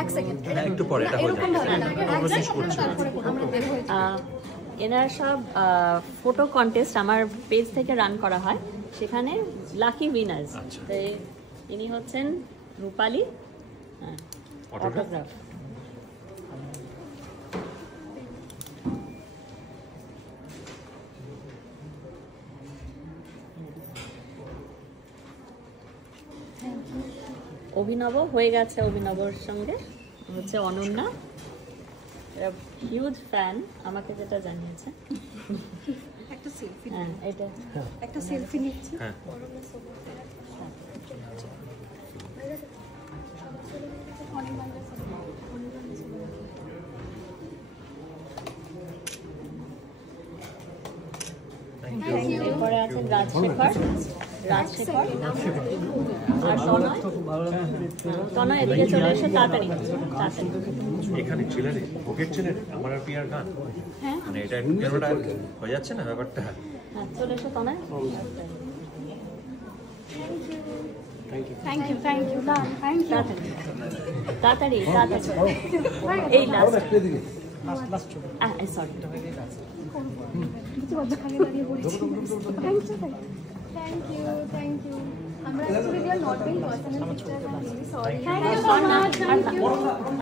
এক সেকেন্ড একটু পরে এটা হয়ে এনার সব ফটো কন্টেস্ট আমার পেজ থেকে রান করা হয়, সেখানে লাকি উইনার্স। ইনি হচ্ছেন রূপালী, অটোগ্রাফ। অভিনব হয়ে গেছে, অভিনবর সঙ্গে হচ্ছে অনন্যা, হিউজ ফ্যান আমাকে যেটা জানিয়েছে। একটা সেলফি, হ্যাঁ এটা একটা সেলফি নিচ্ছি। এরপরে আছেন রাজশেখর, রাজশেখর আর তনয় এদিকে চলে এসো তাড়াতাড়ি। এখানে ছিলেন ওকে ছিলেন আমার আর পিয়ার গান, হ্যাঁ মানে এটা একটু কেনটা হয়ে যাচ্ছে না ব্যাপারটা। হ্যাঁ চলে এসো Tanay. Thank you, thank you, thank you. তাড়াতাড়ি তাড়াতাড়ি, এই last sorry. Thank you, thank you. আমরা actually we are not being personal. Thank you so much. Thank you.